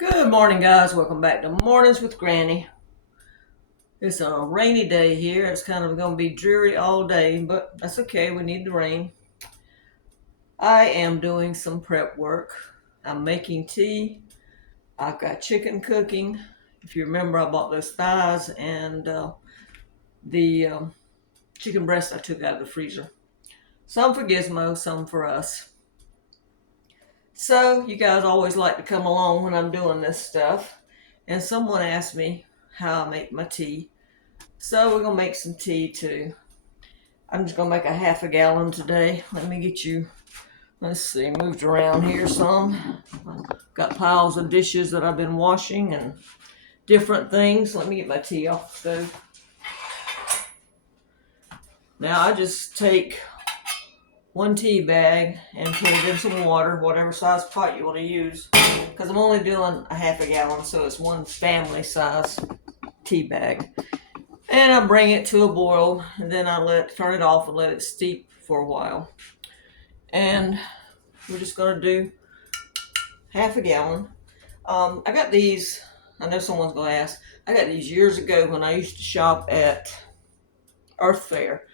Good morning, guys. Welcome back to Mornings with Granny. It's a rainy day here. It's kind of going to be dreary all day, but that's okay. We need the rain. I am doing some prep work. I'm making tea. I've got chicken cooking. If you remember, I bought those thighs and the chicken breast I took out of the freezer. Some for Gizmo, some for us. So, you guys always like to come along when I'm doing this stuff. And someone asked me how I make my tea. So we're gonna make some tea too. I'm just gonna make a half a gallon today. Let me get you, let's see, moved around here some. Got piles of dishes that I've been washing and different things. Let me get my tea off the stove. Now I just take one tea bag and put it in some water, whatever size pot you want to use, because I'm only doing a half a gallon, so it's one family size tea bag. And I bring it to a boil, and then I turn it off and let it steep for a while. And we're just gonna do half a gallon. I got these. I know someone's gonna ask. I got these years ago when I used to shop at Earth Fair.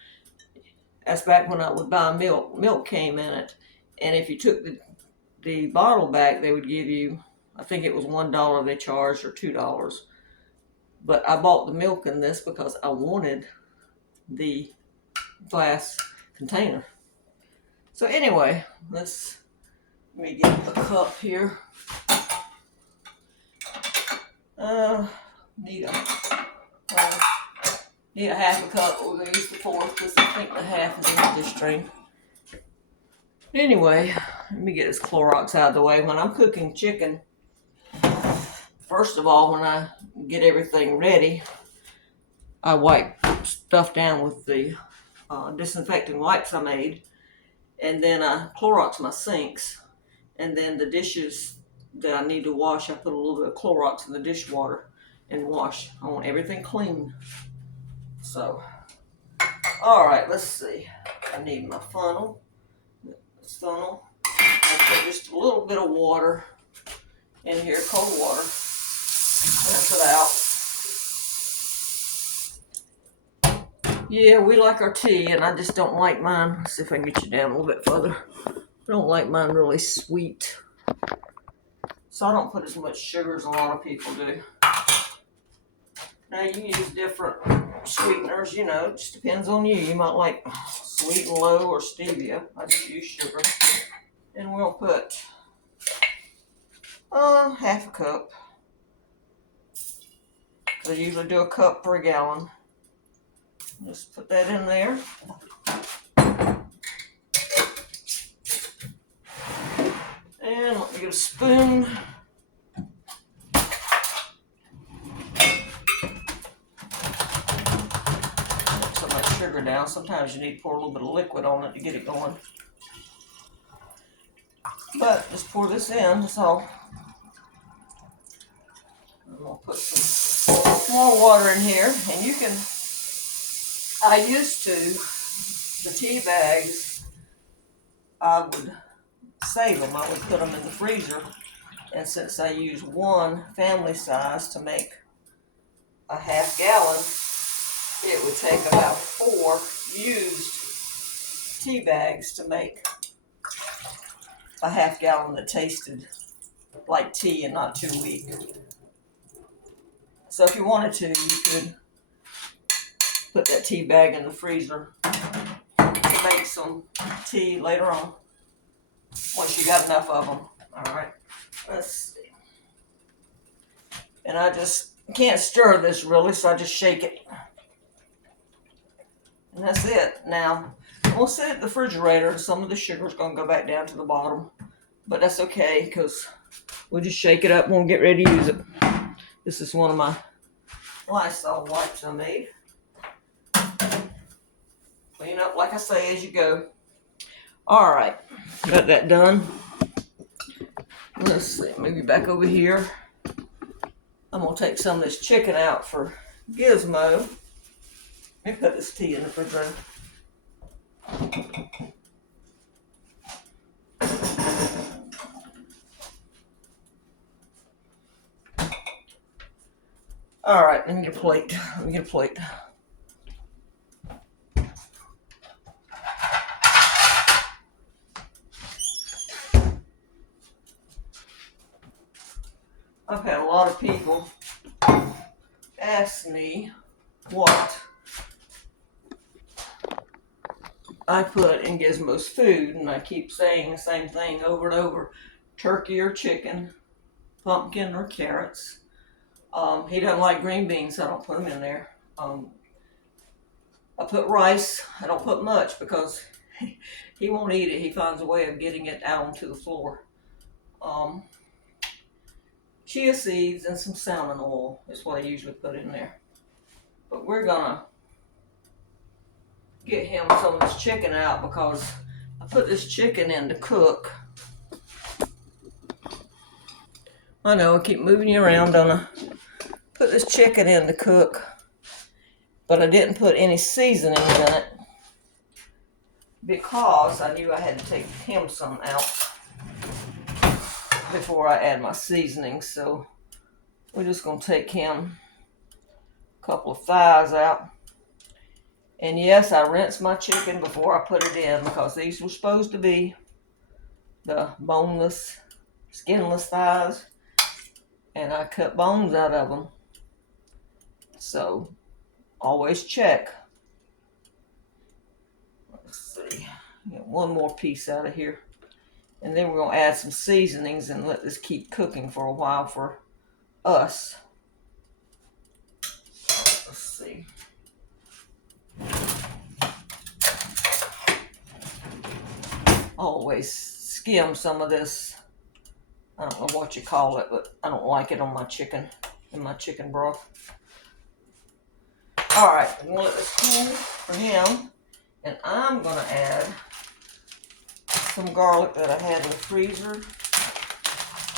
That's back when I would buy milk. Milk came in it, and if you took the bottle back, they would give you, I think it was $1 they charged or $2. But I bought the milk in this because I wanted the glass container. So anyway, let me get a cup here. Need a half a cup. We're gonna use the fourth because I think the half is in this stream. Anyway, let me get this Clorox out of the way. When I'm cooking chicken, first of all, when I get everything ready, I wipe stuff down with the disinfecting wipes I made, and then I Clorox my sinks, and then the dishes that I need to wash, I put a little bit of Clorox in the dishwater and wash. I want everything clean. So, all right, let's see. I need my funnel. This funnel. I put just a little bit of water in here, cold water. Rinse it out. Yeah, we like our tea, and I just don't like mine. Let's see if I can get you down a little bit further. I don't like mine really sweet. So I don't put as much sugar as a lot of people do. Now you can use different sweeteners, it just depends on you. You might like sweet and low or stevia. I just use sugar. And we'll put half a cup. I usually do a cup per gallon. Just put that in there. And let me get a spoon. So much sugar down. Sometimes you need to pour a little bit of liquid on it to get it going. But just pour this in, that's all. I'm going to put some more water in here. And you can, I used to, the tea bags, I would save them. I would put them in the freezer. And since I use one family size to make a half gallon, it would take about 4 used tea bags to make a half gallon that tasted like tea and not too weak. So if you wanted to, you could put that tea bag in the freezer to make some tea later on, once you got enough of them. All right, let's see. And I just can't stir this really, so I just shake it. And that's it. Now, we'll set it in the refrigerator. Some of the sugar's going to go back down to the bottom. But that's okay, because we'll just shake it up when we get ready to use it. This is one of my Lysol wipes I made. Clean up, like I say, as you go. All right, got that done. Let's see, maybe back over here. I'm going to take some of this chicken out for Gizmo. Let me put this tea in the refrigerator. All right, let me get a plate. Let me get a plate. I've had a lot of people ask me what I put in Gizmo's food, and I keep saying the same thing over and over: turkey or chicken, pumpkin or carrots. He doesn't like green beans, so I don't put them in there. I put rice. I don't put much because he won't eat it. He finds a way of getting it out onto the floor. Um, Chia seeds and some salmon oil is what I usually put in there. But we're gonna get him some of this chicken out because I put this chicken in to cook. I know, I keep moving you around, don't I? Put this chicken in to cook, but I didn't put any seasoning in it because I knew I had to take him some out before I add my seasoning. So we're just gonna take him a couple of thighs out. And yes, I rinsed my chicken before I put it in because these were supposed to be the boneless, skinless thighs, and I cut bones out of them. So always check. Let's see, get one more piece out of here, and then we're gonna add some seasonings and let this keep cooking for a while for us. Let's see. Always skim some of this. I don't know what you call it, but I don't like it on my chicken, in my chicken broth. All right, I'm gonna let this cool for him, and I'm gonna add some garlic that I had in the freezer.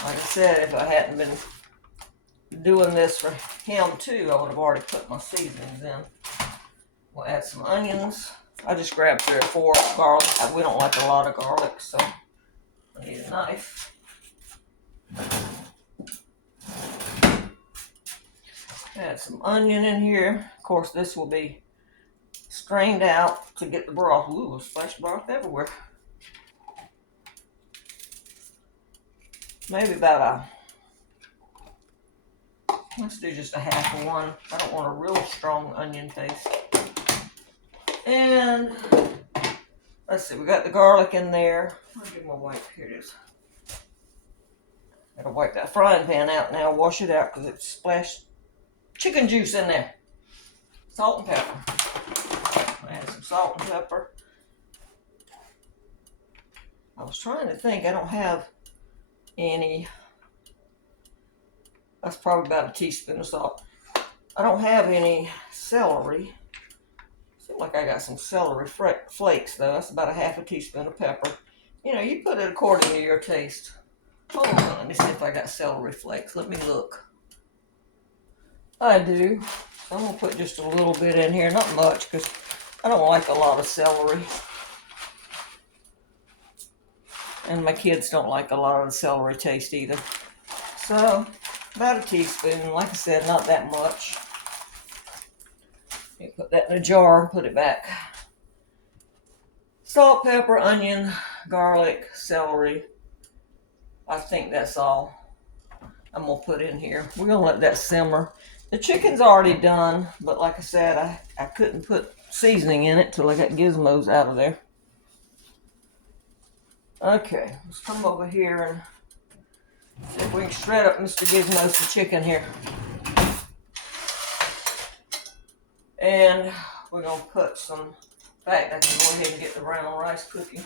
Like I said, if I hadn't been doing this for him too, I would have already put my seasonings in. We'll add some onions. I just grabbed 3 or 4 garlic. We don't like a lot of garlic, so I need a knife. Add some onion in here. Of course, this will be strained out to get the broth. Ooh, there's fresh broth everywhere. Maybe about let's do just a half of one. I don't want a real strong onion taste. And let's see, we got the garlic in there. I'll give my wipe. Here it is. Gotta wipe that frying pan out now, wash it out because it splashed chicken juice in there. Salt and pepper. Add some salt and pepper. I was trying to think, I don't have any. That's probably about a teaspoon of salt. I don't have any celery. Seems like I got some celery flakes though. That's about a half a teaspoon of pepper. You know, you put it according to your taste. Hold on, let me see if I got celery flakes. Let me look. I do. I'm gonna put just a little bit in here, not much, because I don't like a lot of celery. And my kids don't like a lot of the celery taste either. So, about a teaspoon. Like I said, not that much. You put that in a jar and put it back. Salt, pepper, onion, garlic, celery. I think that's all I'm going to put in here. We're going to let that simmer. The chicken's already done, but like I said, I couldn't put seasoning in it till I got Gizmos out of there. Okay, let's come over here and see if we can shred up Mr. Gizmo's chicken here. And we're going to put some, in fact, I can go ahead and get the brown rice cooking.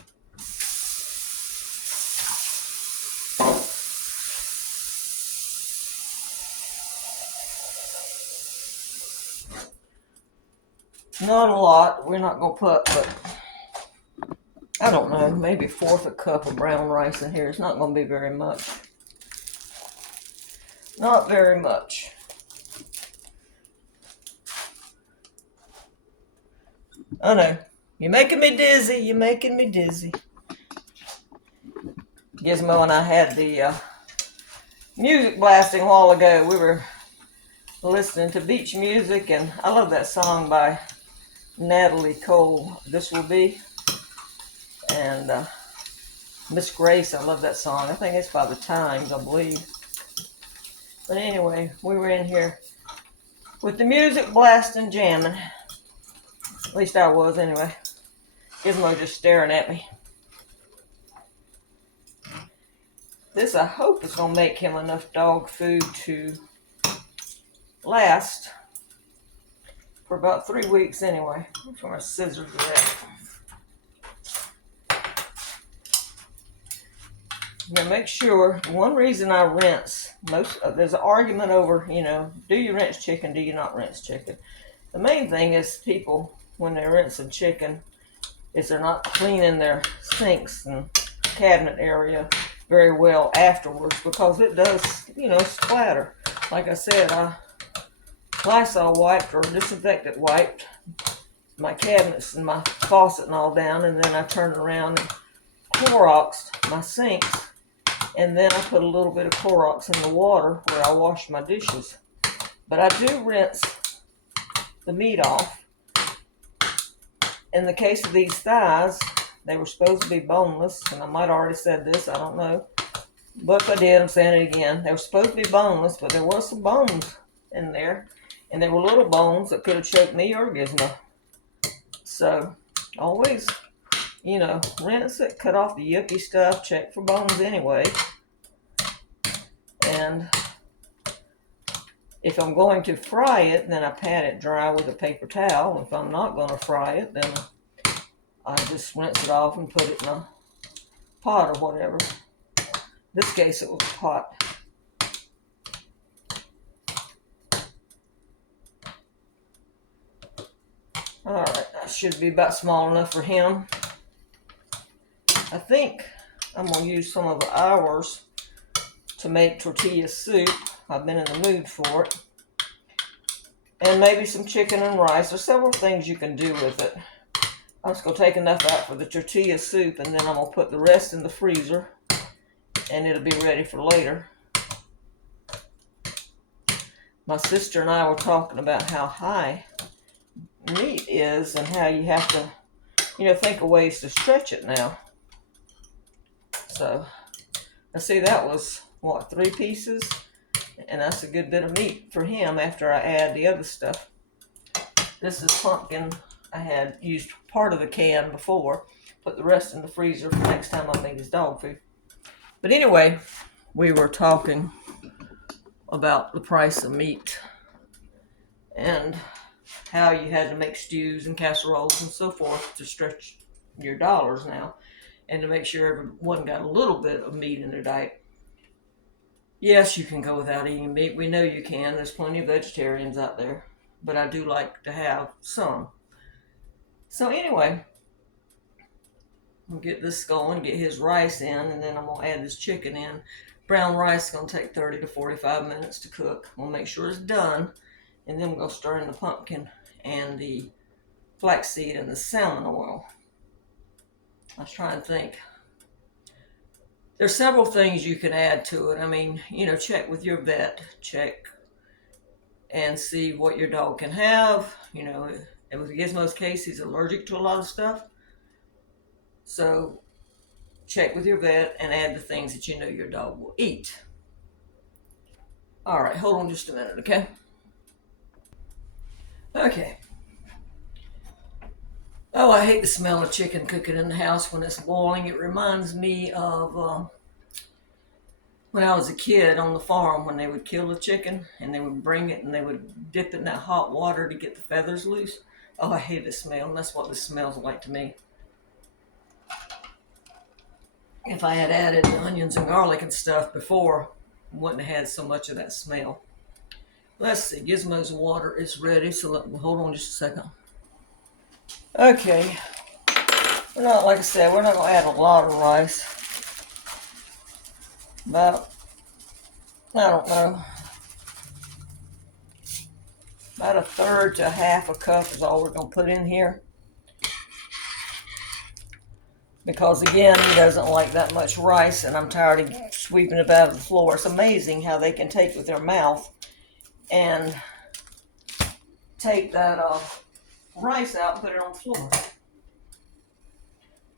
Not a lot, we're not going to put, but I don't know, maybe 1/4 a cup of brown rice in here. It's not going to be very much. Not very much. I know. You're making me dizzy. You're making me dizzy. Gizmo and I had the music blasting a while ago. We were listening to beach music, and I love that song by Natalie Cole, This Will Be, and Miss Grace. I love that song. I think it's by the Times, I believe. But anyway, we were in here with the music blasting, jamming. At least I was anyway. Gizmo just staring at me. This, I hope, is going to make him enough dog food to last for about 3 weeks anyway. That's where my scissors are at. Now make sure, one reason I rinse, there's an argument over, do you rinse chicken, do you not rinse chicken? The main thing is people, when they're rinsing chicken, is they're not cleaning their sinks and cabinet area very well afterwards, because it does, splatter. Like I said, I Lysol wiped or disinfectant wiped my cabinets and my faucet and all down, and then I turned around and Cloroxed my sinks, and then I put a little bit of Clorox in the water where I wash my dishes. But I do rinse the meat off. In the case of these thighs, they were supposed to be boneless, and I might have already said this, I don't know. But if I did, I'm saying it again. They were supposed to be boneless, but there was some bones in there, and there were little bones that could have choked me or Gizmo. So, always, rinse it, cut off the yucky stuff, check for bones anyway. And if I'm going to fry it, then I pat it dry with a paper towel. If I'm not going to fry it, then I just rinse it off and put it in a pot or whatever. In this case, it was a pot. Alright, that should be about small enough for him. I think I'm going to use some of ours to make tortilla soup. I've been in the mood for it. And maybe some chicken and rice. There's several things you can do with it. I'm just going to take enough out for the tortilla soup, and then I'm going to put the rest in the freezer, and it'll be ready for later. My sister and I were talking about how high meat is and how you have to, think of ways to stretch it now. So, I see that was, 3 pieces? And that's a good bit of meat for him after I add the other stuff. This is pumpkin. I had used part of the can before. Put the rest in the freezer for next time I make his dog food. But anyway, we were talking about the price of meat and how you had to make stews and casseroles and so forth to stretch your dollars now, and to make sure everyone got a little bit of meat in their diet. Yes, you can go without eating meat. We know you can. There's plenty of vegetarians out there. But I do like to have some. So anyway, we'll get this going, get his rice in, and then I'm going to add this chicken in. Brown rice is going to take 30 to 45 minutes to cook. We'll make sure it's done. And then we're going to stir in the pumpkin and the flaxseed and the salmon oil. I was trying to think. There's several things you can add to it. I mean, check with your vet. Check and see what your dog can have. And with Gizmo's case, he's allergic to a lot of stuff. So check with your vet and add the things that your dog will eat. All right, hold on just a minute, okay? Okay. Oh, I hate the smell of chicken cooking in the house when it's boiling. It reminds me of when I was a kid on the farm, when they would kill the chicken and they would bring it and they would dip it in that hot water to get the feathers loose. Oh, I hate the smell, and that's what this smells like to me. If I had added onions and garlic and stuff before, I wouldn't have had so much of that smell. Let's see, Gizmo's water is ready, so hold on just a second. Okay, like I said, we're not going to add a lot of rice. About, I don't know, about a third to half a cup is all we're going to put in here. Because again, he doesn't like that much rice, and I'm tired of sweeping it out of the floor. It's amazing how they can take with their mouth and take that rice out and put it on the floor.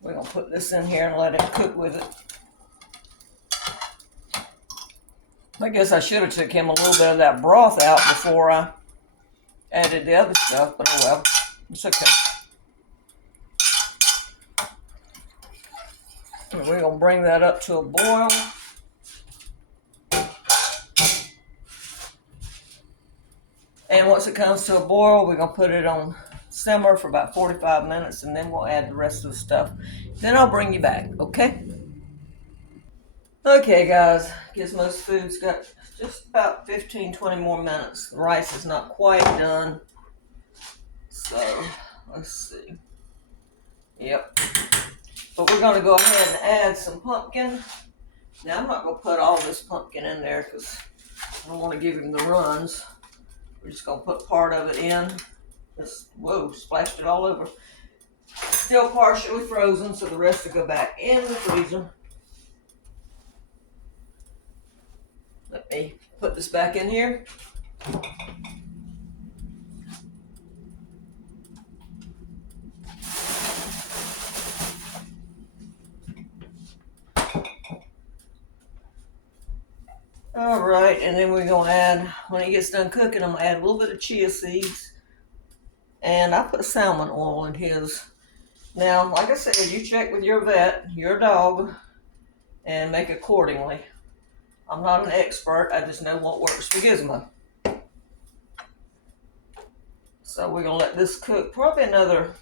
We're going to put this in here and let it cook with it. I guess I should have took him a little bit of that broth out before I added the other stuff, but oh well, it's okay. And we're going to bring that up to a boil. And once it comes to a boil, we're going to put it on simmer for about 45 minutes, and then we'll add the rest of the stuff. Then I'll bring you back, okay? Okay, guys, Gizmo's food's got just about 15-20 more minutes. The rice is not quite done. So, let's see. Yep. But we're going to go ahead and add some pumpkin. Now, I'm not going to put all this pumpkin in there because I don't want to give him the runs. We're just going to put part of it in. Just, whoa, splashed it all over. Still partially frozen, so the rest will go back in the freezer. Let me put this back in here. All right, and then we're going to add, when it gets done cooking, I'm going to add a little bit of chia seeds. And I put salmon oil in his. Now, like I said, you check with your vet, your dog, and make accordingly. I'm not an expert, I just know what works for Gizmo. So we're going to let this cook probably another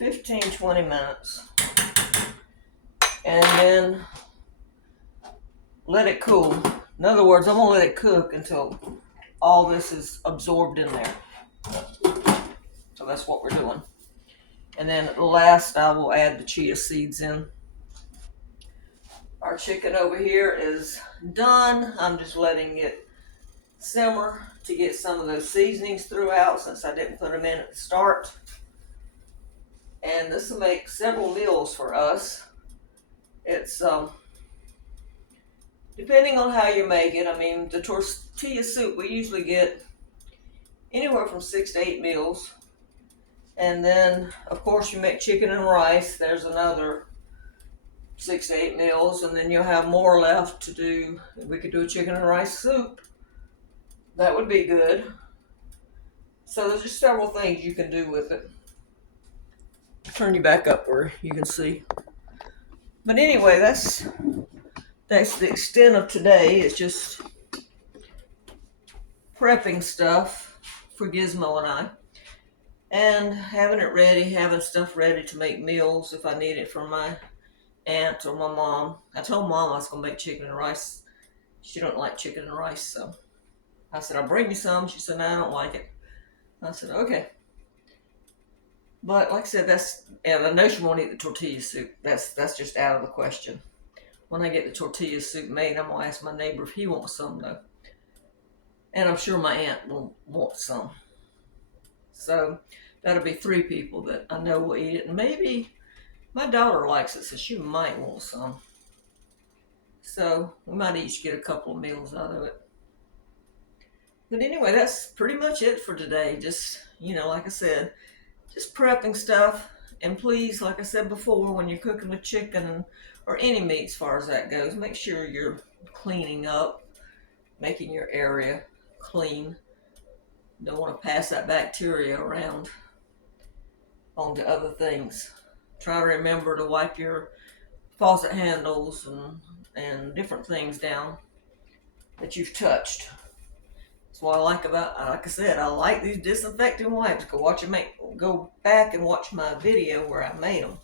15-20 minutes. And then let it cool. In other words, I'm going to let it cook until all this is absorbed in there. So that's what we're doing. And then at the last, I will add the chia seeds in. Our chicken over here is done. I'm just letting it simmer to get some of those seasonings throughout since I didn't put them in at the start. And this will make several meals for us. It's depending on how you make it. I mean, the tortilla soup, we usually get anywhere from 6 to 8 meals. And then, of course, you make chicken and rice. There's another 6 to 8 meals. And then you'll have more left to do. We could do a chicken and rice soup. That would be good. So there's just several things you can do with it. Turn you back up where you can see. But anyway, that's the extent of today. It's just prepping stuff for Gizmo and I. And having it ready, having stuff ready to make meals if I need it from my aunt or my mom. I told Mom I was going to make chicken and rice. She don't like chicken and rice, so I said, I'll bring you some. She said, no, I don't like it. I said, okay. But like I said, and I know she won't eat the tortilla soup. That's just out of the question. When I get the tortilla soup made, I'm going to ask my neighbor if he wants some, though. And I'm sure my aunt will want some. So that'll be 3 people that I know will eat it. And maybe my daughter likes it, so she might want some. So we might each get a couple of meals out of it. But anyway, that's pretty much it for today. Just, like I said, just prepping stuff. And please, like I said before, when you're cooking with chicken or any meat as far as that goes, make sure you're cleaning up, making your area clean. Don't want to pass that bacteria around onto other things. Try to remember to wipe your faucet handles and different things down that you've touched. That's what I like about, like I said, I like these disinfecting wipes. Go back and watch my video where I made them.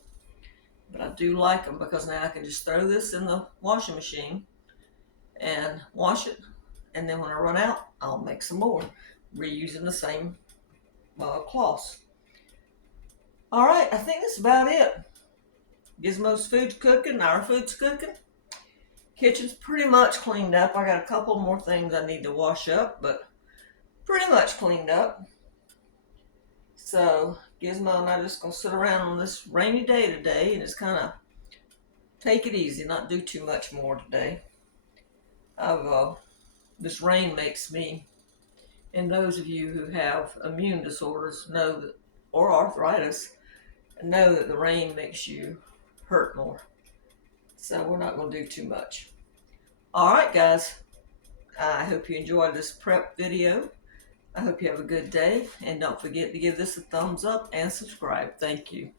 But I do like them because now I can just throw this in the washing machine and wash it. And then when I run out, I'll make some more, reusing the same cloths. All right, I think that's about it. Gizmo's food's cooking, our food's cooking. Kitchen's pretty much cleaned up. I got a couple more things I need to wash up, but pretty much cleaned up. So Gizmo and I are just going to sit around on this rainy day today and just kind of take it easy, not do too much more today. I've this rain makes me, and those of you who have immune disorders know that, or arthritis, know that the rain makes you hurt more. So we're not going to do too much. All right, guys. I hope you enjoyed this prep video. I hope you have a good day, and don't forget to give this a thumbs up and subscribe. Thank you.